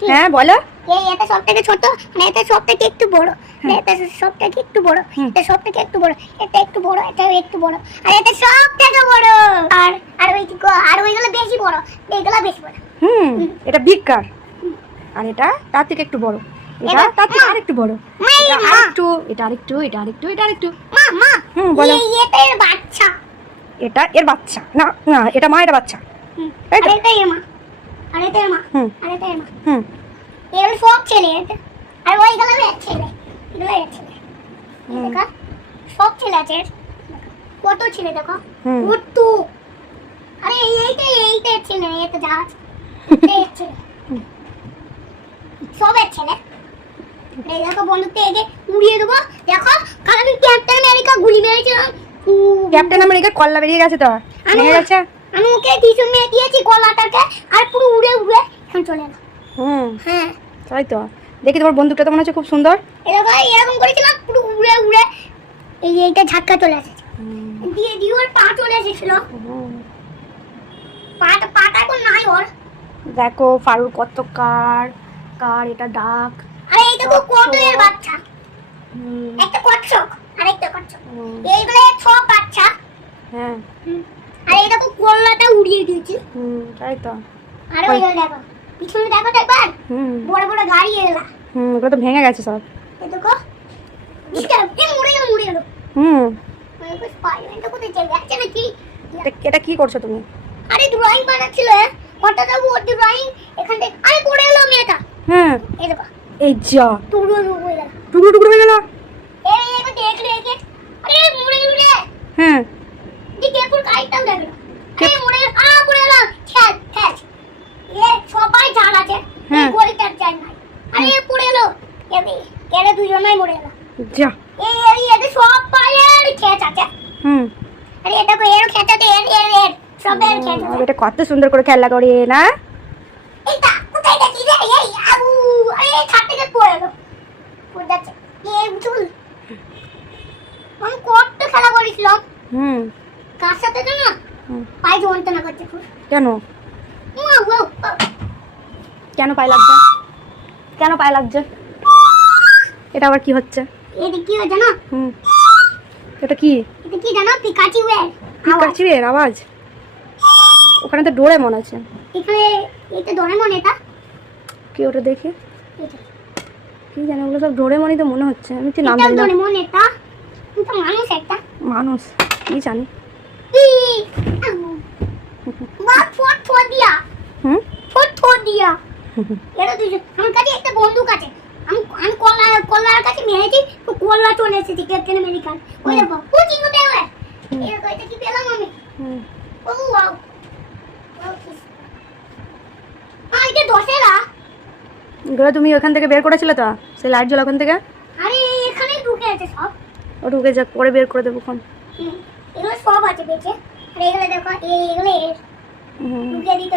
হ্যাঁ বলো। এটা সব থেকে ছোট এটা সব থেকে একটু বড়। এটা সব থেকে একটু বড়। এটা সব থেকে একটু বড় এটা একটু বড় এটা একটু বড় আর এটা সব থেকে বড়। আর আর ওই আর ওইগুলো বেশি বড় এইগুলো বেশি বড়। হুম। এটা বিগ কার আর এটা তার থেকে একটু বড়। এটা তার থেকে আরেকটু বড়। এটা আরেকটু এটা আরেকটু এটা আরেকটু এটা আরেকটু। মা মা হুম, বলো। এটা এর বাচ্চা। এটা এর বাচ্চা। না না এটা মা এটা বাচ্চা। হুম। এটা এর মা। কত ছেলে দেখো। আরে এইটা এইটা ছেলে এটা আছে। এটা ছেলে। এই দেখো বন্ধুকে এগে উড়িয়ে দেবো। দেখো কাল আমি ক্যাপ্টেন আমেরিকা গুলি মেরেছিলাম। ক্যাপ্টেন আমেরিকা কল্লা বেরিয়ে গেছে তো। আমি- গেছে। আমি ওকে টিউশন মেরে দিয়েছি গলাটাকে আর পুরো চলে এলো হুম। হ্যাঁ। তাই তো। দেখি তোমার বন্দুকটা তো মনে হচ্ছে খুব সুন্দর। এরকম এরকম করেছিলাম পুরো উড়ে উড়ে। এই এইটা ঝাটকা চলে এসেছে দিয়ে দিয়ে ওর পা চলে এসেছিল। পাটা পাটা এখন নাই ওর। দেখো ফারুর কত কার কার এটা ডাক। আরে এই দেখো কত। এর বাচ্চা। একটা কচ্ছপ আর একটা কচ্ছপ এইগুলো সব বাচ্চা। হ্যাঁ। আর এই দেখো কল্লাটা উড়িয়ে দিয়েছি। হুম তাই তো। আর ওইগুলো দেখো। পিছনে দেখো তো একবার। হুম। বড় বড় গাড়ি এলা। হুম ওগুলো তো ভেঙে গেছে সব। এই দেখো। হুম। নাকি? এটা- এটা কি করছ তুমি? আরে ড্রয়িং বানাচ্ছিল হঠাৎ ওর ড্রয়িং এখান থেকে আরে পড়ে গেল মেয়েটা। হ্যাঁ। এই দেখো। এই যা। টুকরো টুকরো হয়ে গেল। টুকরো টুকরো হয়ে গেল এই এবার দেখলে একে আরে মরে গেল রে হ্যাঁ দিকে পুরো কাইটাও দেখল আরে মরে গেল আ পড়ে গেল ছ্যাচ ছ্যাচ এ সবাই জাল আছে এই হ্যাঁ। গলিটার জাল নাই আরে এ পড়ে গেল এবে এরা দুজনাই মরে গেল। যা। এই এই এদের সব পায়ের খেচ আছে। হুম। আরে এটা কো এর খেচ আছে এর এর এর সব এর খেচ আছে। এটা কত সুন্দর করে খেলা করে না? এইটা কোথায় গেছি রে? এই আবু আরে ছাদ থেকে পড়ে গেল। পড়ে যাচ্ছে। এই উঠুল আমি কত খেলা করেছিলাম। হুম। কার সাথে হুম। পায়ে যন্ত্রণা করছে কেন। কেন পায়ে লাগছে? কেন পায়ে লাগছে? এটা আবার কি হচ্ছে? এটা কি হয় জানো? হুম। এটা কি? এটা কি জানো? পিকাচু এর আওয়াজ। পিকাচুয়ের আওয়াজ? ওখানে তো ডোরে মনে আছে। এখানে এটা ডোরেমন এটা? কি ওটা দেখি? কি জানি ওগুলো সব ডোরে মনে তো মনে হচ্ছে। আমি তো নাম জানি না। ডোরেমন এটা? এটা মানুষ একটা। মানুষ। কি জানি। মা ফোট ফোট দিয়া। হুম? ফোট ফোট দিয়া। এটা দুজন। আমার কাছে একটা বন্দুক আছে। তো কলা চলে এসেছে ক্যাপ্টেন আমেরিকান ওই দেখো ও চিনুতে হবে এরকম এটা কি পেলাম আমি। ও ওয়াও আর এটা দশেরা। এগুলো তুমি ওখান থেকে বের করেছিলে তো? সেই লাইট জ্বলা ওখান থেকে? আরে এখানে ঢুকে আছে সব। ও ঢুকে যাক পরে বের করে দেবো হুম, এগুলো সব আছে বেঁচে। আর এগুলো দেখো হুম। ঢুকিয়ে দিতে